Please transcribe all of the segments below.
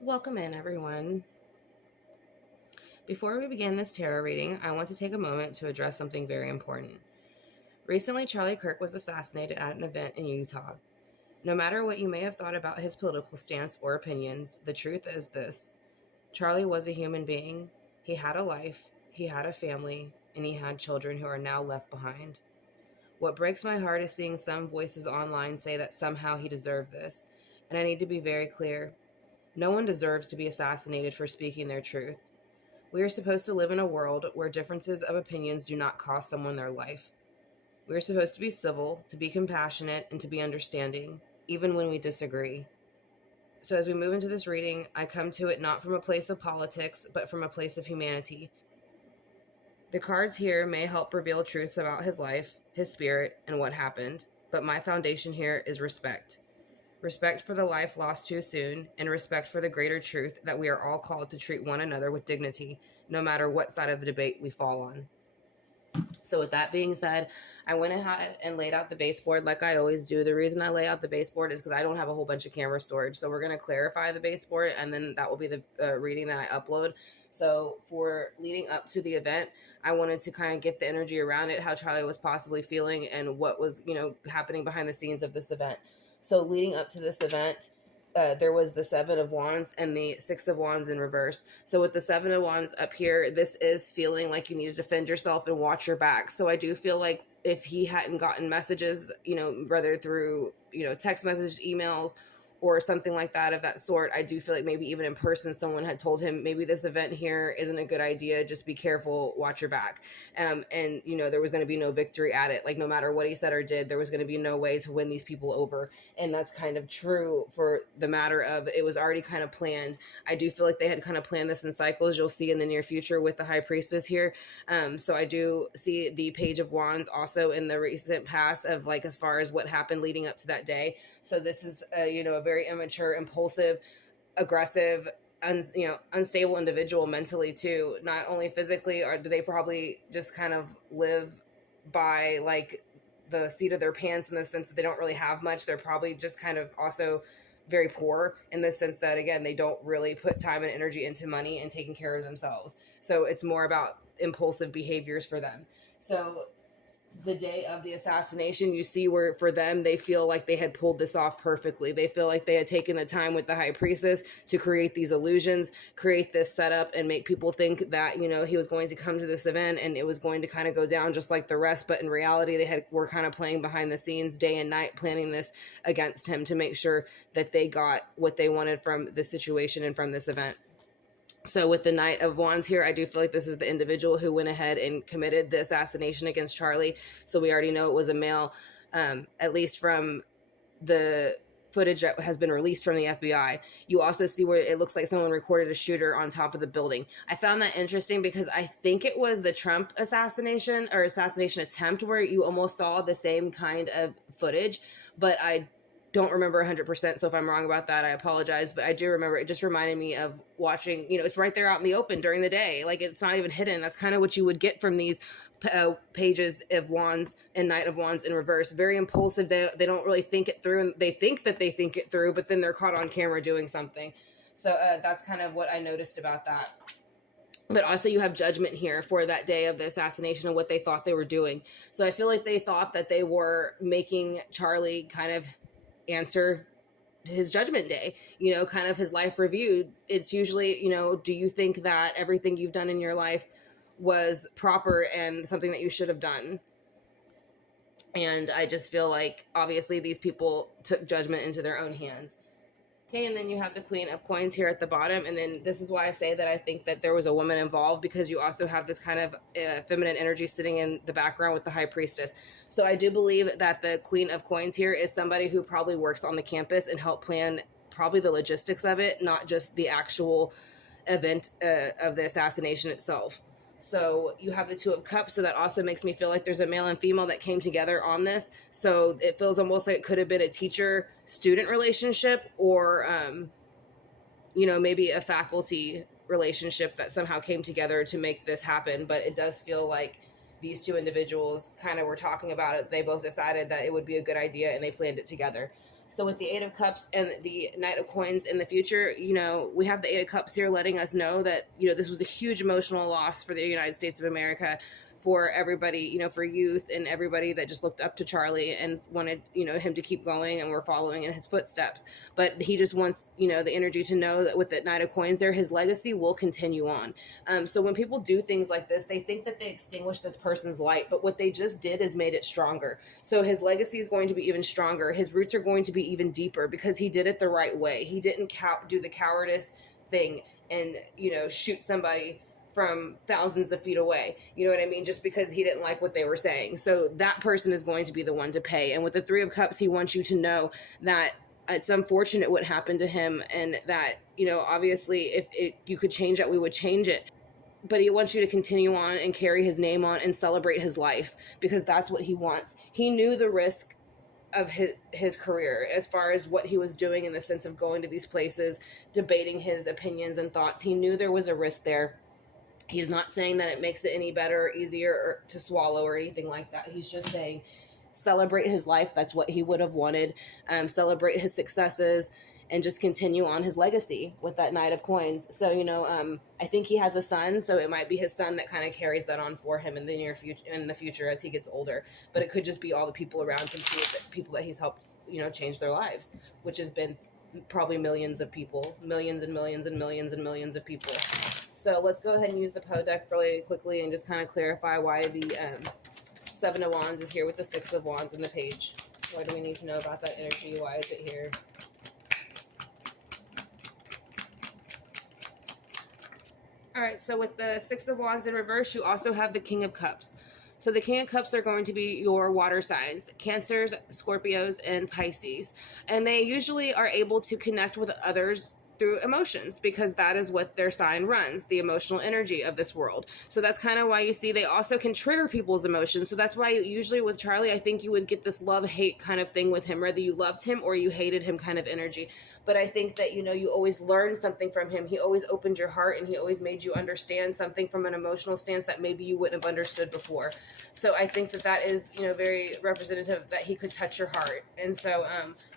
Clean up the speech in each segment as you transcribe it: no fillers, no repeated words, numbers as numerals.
Welcome in, everyone. Before we begin this tarot reading, I want to take a moment to address something very important. Recently, Charlie Kirk was assassinated at an event in Utah. No matter what you may have thought about his political stance or opinions, the truth is this: Charlie was a human being. He had a life, he had a family, and he had children who are now left behind. What breaks my heart is seeing some voices online say that somehow he deserved this, and I need to be very clear. No one deserves to be assassinated for speaking their truth. We are supposed to live in a world where differences of opinions do not cost someone their life. We are supposed to be civil, to be compassionate, and to be understanding, even when we disagree. So as we move into this reading, I come to it not from a place of politics, but from a place of humanity. The cards here may help reveal truths about his life, his spirit, and what happened, but my foundation here is respect. Respect for the life lost too soon, and respect for the greater truth that we are all called to treat one another with dignity, no matter what side of the debate we fall on. So with that being said, I went ahead and laid out the baseboard like I always do. The reason I lay out the baseboard is because I don't have a whole bunch of camera storage. So we're going to clarify the baseboard, and then that will be the reading that I upload. So for leading up to the event, I wanted to kind of get the energy around it, how Charlie was possibly feeling, and what was, happening behind the scenes of this event. So leading up to this event, there was the Seven of Wands and the Six of Wands in reverse. So with the Seven of Wands up here, this is feeling like you need to defend yourself and watch your back. So I do feel like if he hadn't gotten messages, whether through, text messages, emails, or something like that of that sort, I do feel like maybe even in person, someone had told him, maybe this event here isn't a good idea. Just be careful, watch your back. And there was going to be no victory at it. Like no matter what he said or did, there was going to be no way to win these people over. And that's kind of true for the matter of it was already kind of planned. I do feel like they had kind of planned this in cycles. You'll see in the near future with the High Priestess here. So I do see the Page of Wands also in the recent past of like as far as what happened leading up to that day. So this is a very immature, impulsive, aggressive, unstable individual mentally too. Not only physically, or do they probably just kind of live by like the seat of their pants in the sense that they don't really have much. They're probably just kind of also very poor in the sense that, again, they don't really put time and energy into money and taking care of themselves. So it's more about impulsive behaviors for them. So the day of the assassination, you see where for them, they feel like they had pulled this off perfectly. They feel like they had taken the time with the High Priestess to create these illusions, create this setup, and make people think that, he was going to come to this event and it was going to kind of go down just like the rest. But in reality, were kind of playing behind the scenes day and night, planning this against him to make sure that they got what they wanted from this situation and from this event. So with the Knight of Wands here, I do feel like this is the individual who went ahead and committed the assassination against Charlie. So we already know it was a male, at least from the footage that has been released from the FBI. You also see where it looks like someone recorded a shooter on top of the building. I found that interesting because I think it was the Trump assassination or assassination attempt where you almost saw the same kind of footage, but I don't remember 100%. So if I'm wrong about that, I apologize. But I do remember it just reminded me of watching, it's right there out in the open during the day. Like it's not even hidden. That's kind of what you would get from these pages of Wands and Knight of Wands in reverse. Very impulsive. They don't really think it through, and they think that they think it through, but then they're caught on camera doing something. So that's kind of what I noticed about that. But also you have judgment here for that day of the assassination and what they thought they were doing. So I feel like they thought that they were making Charlie kind of answer his judgment day, kind of his life review. It's usually, do you think that everything you've done in your life was proper and something that you should have done? And I just feel like obviously these people took judgment into their own hands. Okay, and then you have the Queen of Coins here at the bottom. And then this is why I say that I think that there was a woman involved, because you also have this kind of feminine energy sitting in the background with the High Priestess. So I do believe that the Queen of Coins here is somebody who probably works on the campus and helped plan probably the logistics of it, not just the actual event of the assassination itself. So you have the Two of Cups, so that also makes me feel like there's a male and female that came together on this. So it feels almost like it could have been a teacher-student relationship, or, maybe a faculty relationship that somehow came together to make this happen. But it does feel like these two individuals kind of were talking about it. They both decided that it would be a good idea, and they planned it together. So with the Eight of Cups and the Knight of Coins in the future, you know, we have the Eight of Cups here letting us know that, you know, this was a huge emotional loss for the United States of America, for everybody, you know, for youth and everybody that just looked up to Charlie and wanted, you know, him to keep going, and we're following in his footsteps. But he just wants, you know, the energy to know that with the Knight of Coins there, his legacy will continue on. So when people do things like this, they think that they extinguish this person's light, but what they just did is made it stronger. So his legacy is going to be even stronger. His roots are going to be even deeper because he did it the right way. He didn't do the cowardice thing and, you know, shoot somebody from thousands of feet away, you know what I mean, just because he didn't like what they were saying. So that person is going to be the one to pay. And with the Three of Cups, he wants you to know that it's unfortunate what happened to him, and that, you know, obviously if you could change it, we would change it. But he wants you to continue on and carry his name on and celebrate his life, because that's what he wants. He knew the risk of his career as far as what he was doing, in the sense of going to these places, debating his opinions and thoughts. He knew there was a risk there. He's not saying that it makes it any better or easier to swallow or anything like that. He's just saying celebrate his life. That's what he would have wanted. Celebrate his successes and just continue on his legacy with that Knight of Coins. So, you know, I think he has a son, so it might be his son that kind of carries that on for him in the near future, as he gets older. But it could just be all the people around him, too, people that he's helped, you know, change their lives, which has been probably millions of people, millions and millions and millions and millions of people. So let's go ahead and use the Poe deck really quickly and just kind of clarify why the Seven of Wands is here with the Six of Wands in the page. What do we need to know about that energy? Why is it here? All right, so with the Six of Wands in reverse, you also have the King of Cups. So the King of Cups are going to be your water signs, Cancers, Scorpios, and Pisces. And they usually are able to connect with others through emotions, because that is what their sign runs, the emotional energy of this world. So that's kind of why you see they also can trigger people's emotions. So that's why usually with Charlie, I think you would get this love-hate kind of thing with him, whether you loved him or you hated him kind of energy. But I think that, you know, you always learned something from him. He always opened your heart, and he always made you understand something from an emotional stance that maybe you wouldn't have understood before. So I think that that is, you know, very representative, that he could touch your heart. And so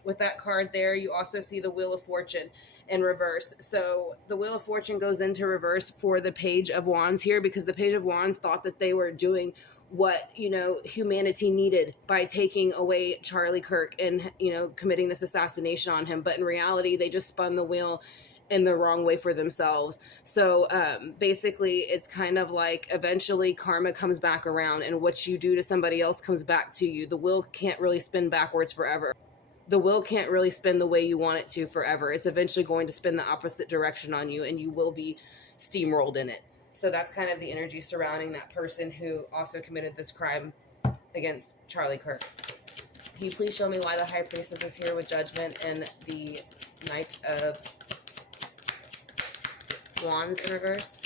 with that card there, you also see the Wheel of Fortune in reverse. So the Wheel of Fortune goes into reverse for the Page of Wands here, because the Page of Wands thought that they were doing what, you know, humanity needed by taking away Charlie Kirk and, you know, committing this assassination on him. But in reality, they just spun the wheel in the wrong way for themselves. So basically, it's kind of like eventually karma comes back around, and what you do to somebody else comes back to you. The wheel can't really spin backwards forever. The wheel can't really spin the way you want it to forever. It's eventually going to spin the opposite direction on you, and you will be steamrolled in it. So that's kind of the energy surrounding that person who also committed this crime against Charlie Kirk. Can you please show me why the High Priestess is here with Judgment and the Knight of Wands in reverse?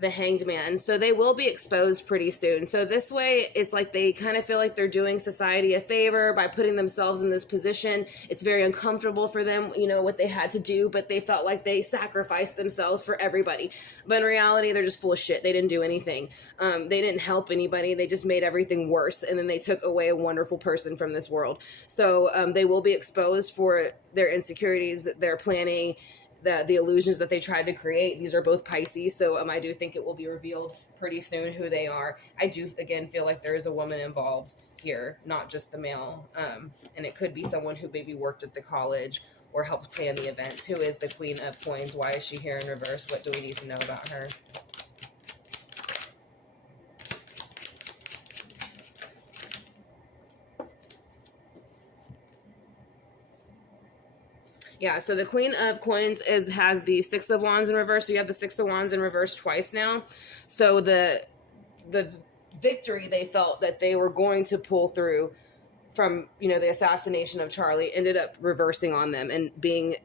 The Hanged Man. So they will be exposed pretty soon. So this way, it's like they kind of feel like they're doing society a favor by putting themselves in this position. It's very uncomfortable for them, you know, what they had to do, but they felt like they sacrificed themselves for everybody. But in reality, they're just full of shit. They didn't do anything. They didn't help anybody. They just made everything worse. And then they took away a wonderful person from this world. So they will be exposed for their insecurities, their planning, the illusions that they tried to create. These are both Pisces, so I do think it will be revealed pretty soon who they are. I do, again, feel like there is a woman involved here, not just the male, and it could be someone who maybe worked at the college or helped plan the events. Who is the Queen of Coins? Why is she here in reverse? What do we need to know about her? Yeah, so the Queen of Coins has the Six of Wands in reverse. So you have the Six of Wands in reverse twice now. So the victory they felt that they were going to pull through from, you know, the assassination of Charlie ended up reversing on them and being,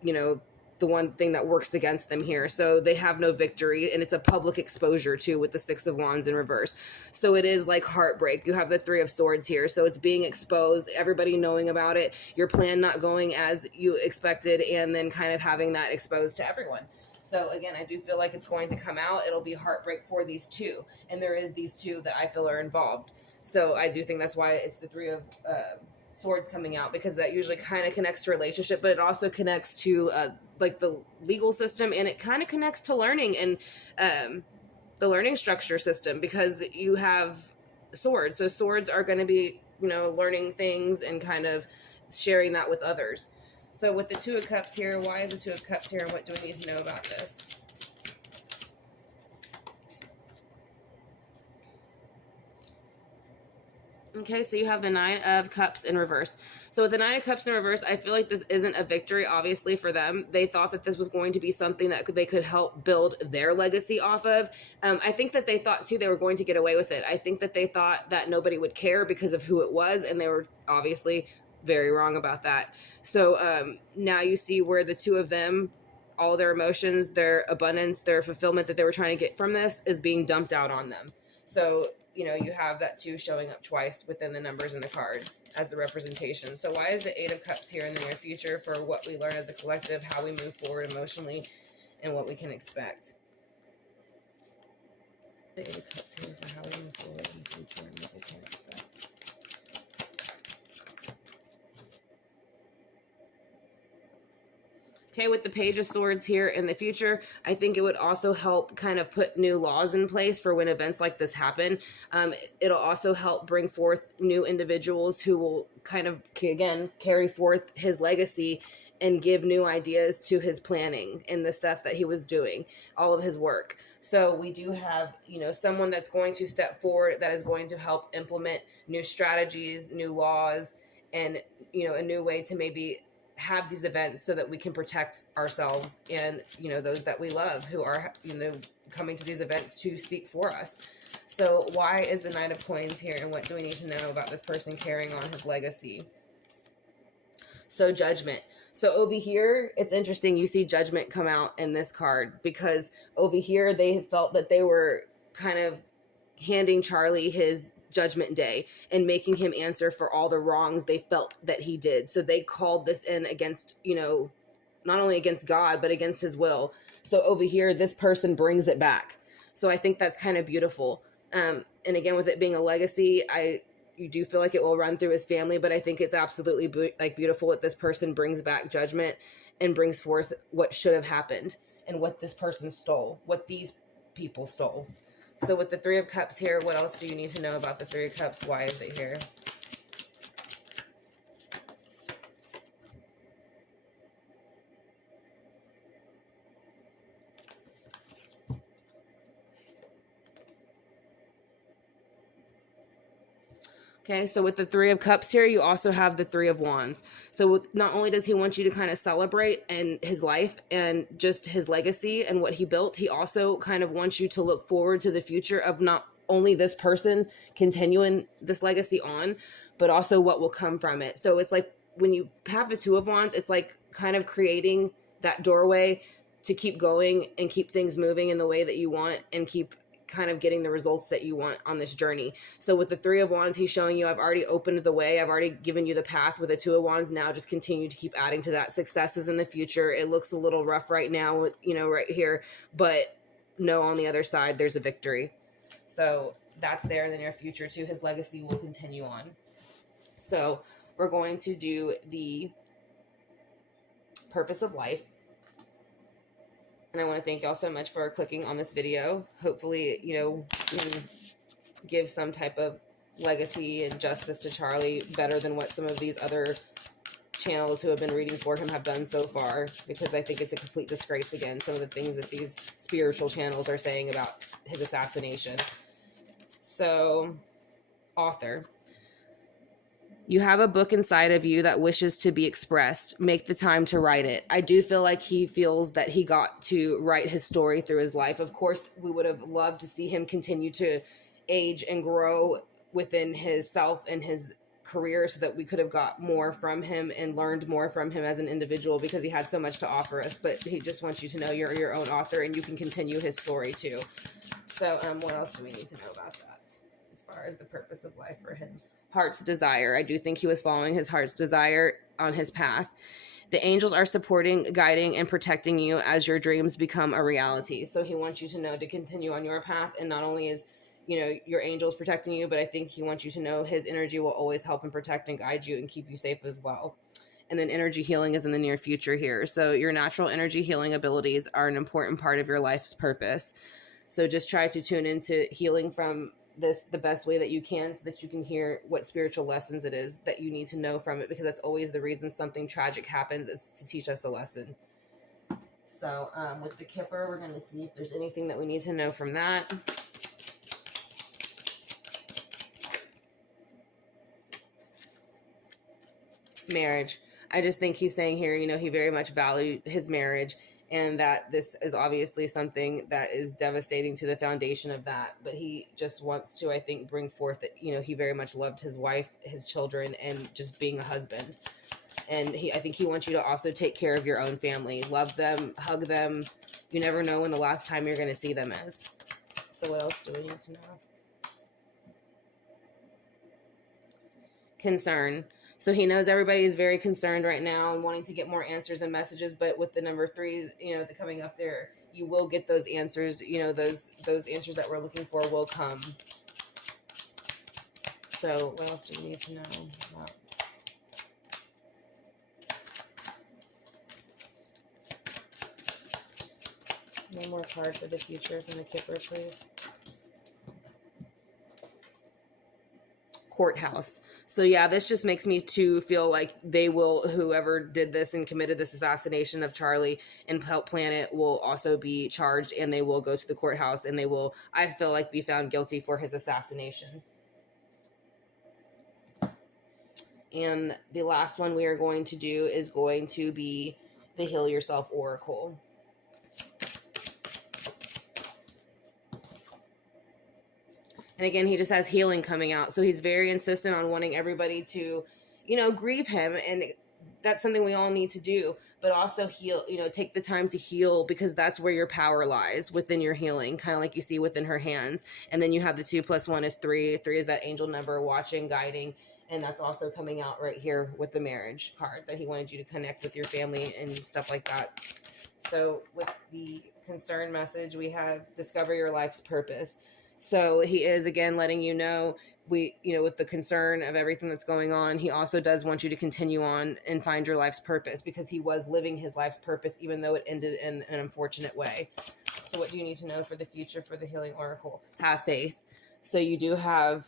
you know, the one thing that works against them here. So they have no victory, and it's a public exposure too with the Six of Wands in reverse. So it is like heartbreak. You have the Three of Swords here. So it's being exposed, everybody knowing about it, your plan not going as you expected, and then kind of having that exposed to everyone. So again, I do feel like it's going to come out. It'll be heartbreak for these two. And there is these two that I feel are involved. So I do think that's why it's the Three of Swords coming out, because that usually kind of connects to relationship, but it also connects to like the legal system, and it kind of connects to learning and the learning structure system, because you have swords. So swords are going to be, you know, learning things and kind of sharing that with others. So with the Two of Cups here, why is the Two of Cups here, and what do we need to know about this? Okay, so you have the Nine of Cups in reverse. So with the Nine of Cups in reverse, I feel like this isn't a victory, obviously, for them. They thought that this was going to be something that they could help build their legacy off of. I think that they thought, too, they were going to get away with it. I think that they thought that nobody would care because of who it was, and they were obviously very wrong about that. So now you see where the two of them, all their emotions, their abundance, their fulfillment that they were trying to get from this is being dumped out on them. So, you know, you have that two showing up twice within the numbers and the cards as the representation. So why is the Eight of Cups here in the near future for what we learn as a collective, how we move forward emotionally, and what we can expect? The Eight of Cups here for how we move forward in the future and what we can expect. Okay, with the Page of Swords here in the future, I think it would also help kind of put new laws in place for when events like this happen. It'll also help bring forth new individuals who will kind of, again, carry forth his legacy and give new ideas to his planning and the stuff that he was doing, all of his work. So we do have, you know, someone that's going to step forward that is going to help implement new strategies, new laws, and, you know, a new way to maybe have these events so that we can protect ourselves and, you know, those that we love who are, you know, coming to these events to speak for us. So why is the Nine of Coins here, and what do we need to know about this person carrying on his legacy? So Judgment. So over here, it's interesting. You see Judgment come out in this card because over here they felt that they were kind of handing Charlie his judgment day and making him answer for all the wrongs they felt that he did. So they called this in against, you know, not only against God, but against his will. So over here, this person brings it back. So I think that's kind of beautiful. And again, with it being a legacy, you do feel like it will run through his family, but I think it's absolutely beautiful that this person brings back judgment and brings forth what should have happened and what this person stole, what these people stole. So with the Three of Cups here, what else do you need to know about the Three of Cups? Why is it here? Okay, so with the Three of Cups here, you also have the Three of Wands. So not only does he want you to kind of celebrate and his life and just his legacy and what he built, he also kind of wants you to look forward to the future of not only this person continuing this legacy on, but also what will come from it. So it's like when you have the Two of Wands, it's like kind of creating that doorway to keep going and keep things moving in the way that you want and keep kind of getting the results that you want on this journey. So with the Three of Wands, he's showing you, I've already opened the way. I've already given you the path. With the Two of Wands, now just continue to keep adding to that. Successes in the future. It looks a little rough right now with, you know, right here, but no, on the other side, there's a victory. So that's there in the near future too. His legacy will continue on. So we're going to do the purpose of life. And I want to thank y'all so much for clicking on this video. Hopefully, you know, we can give some type of legacy and justice to Charlie better than what some of these other channels who have been reading for him have done so far, because I think it's a complete disgrace, again, some of the things that these spiritual channels are saying about his assassination. So, author. You have a book inside of you that wishes to be expressed. Make the time to write it. I do feel like he feels that he got to write his story through his life. Of course, we would have loved to see him continue to age and grow within his self and his career so that we could have got more from him and learned more from him as an individual, because he had so much to offer us. But he just wants you to know you're your own author and you can continue his story too. So what else do we need to know about that as far as the purpose of life for him? Heart's desire. I do think he was following his heart's desire on his path. The angels are supporting, guiding, and protecting you as your dreams become a reality. So he wants you to know to continue on your path. And not only is, your angels protecting you, but I think he wants you to know his energy will always help and protect and guide you and keep you safe as well. And then energy healing is in the near future here. So your natural energy healing abilities are an important part of your life's purpose. So just try to tune into healing from this the best way that you can, so that you can hear what spiritual lessons it is that you need to know from it, because that's always the reason something tragic happens. It's to teach us a lesson. So with the Kipper, we're going to see if there's anything that we need to know from that. Marriage. I just think he's saying here, he very much valued his marriage, and that this is obviously something that is devastating to the foundation of that. But he just wants to, I think, bring forth that, he very much loved his wife, his children, and just being a husband. And I think he wants you to also take care of your own family. Love them, hug them. You never know when the last time you're going to see them is. So what else do we need to know? Concern. So he knows everybody is very concerned right now and wanting to get more answers and messages. But with the number 3s, the coming up there, you will get those answers. Those answers that we're looking for will come. So what else do we need to know about? One more card for the future from the Kipper, please. Courthouse. So yeah, this just makes me to feel like whoever did this and committed this assassination of Charlie and helped plan it will also be charged, and they will go to the courthouse, and they will, I feel like, be found guilty for his assassination. And the last one we are going to do is going to be the Heal Yourself Oracle. And again, he just has healing coming out. So he's very insistent on wanting everybody to, grieve him. And that's something we all need to do. But also heal, take the time to heal, because that's where your power lies, within your healing, kind of like you see within her hands. And then you have the 2 + 1 is 3. 3 is that angel number, watching, guiding. And that's also coming out right here with the marriage card, that he wanted you to connect with your family and stuff like that. So with the concern message, we have discover your life's purpose. So he is, again, letting you know, with the concern of everything that's going on, he also does want you to continue on and find your life's purpose, because he was living his life's purpose, even though it ended in an unfortunate way. So what do you need to know for the future for the Healing Oracle? Have faith. So you do have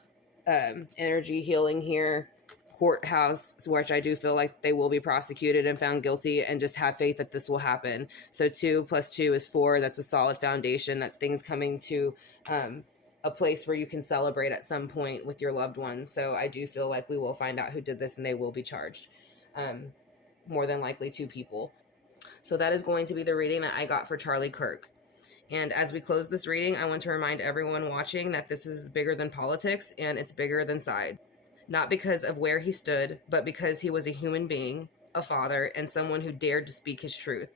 energy healing here, courthouse, which I do feel like they will be prosecuted and found guilty, and just have faith that this will happen. So 2 + 2 is 4. That's a solid foundation. That's things coming to a place where you can celebrate at some point with your loved ones. So I do feel like we will find out who did this, and they will be charged. More than likely 2 people. So that is going to be the reading that I got for Charlie Kirk. And as we close this reading, I want to remind everyone watching that this is bigger than politics, and it's bigger than side. Not because of where he stood, but because he was a human being, a father, and someone who dared to speak his truth.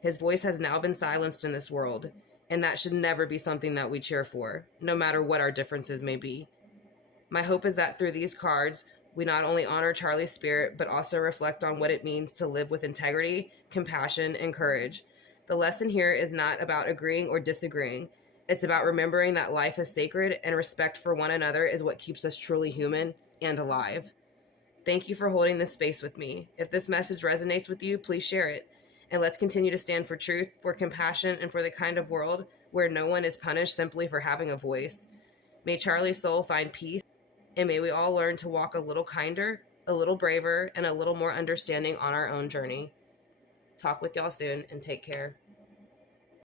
His voice has now been silenced in this world, and that should never be something that we cheer for, no matter what our differences may be. My hope is that through these cards, we not only honor Charlie's spirit, but also reflect on what it means to live with integrity, compassion, and courage. The lesson here is not about agreeing or disagreeing. It's about remembering that life is sacred, and respect for one another is what keeps us truly human and alive. Thank you for holding this space with me. If this message resonates with you, please share it. And let's continue to stand for truth, for compassion, and for the kind of world where no one is punished simply for having a voice. May Charlie's soul find peace, and may we all learn to walk a little kinder, a little braver, and a little more understanding on our own journey. Talk with y'all soon, and take care.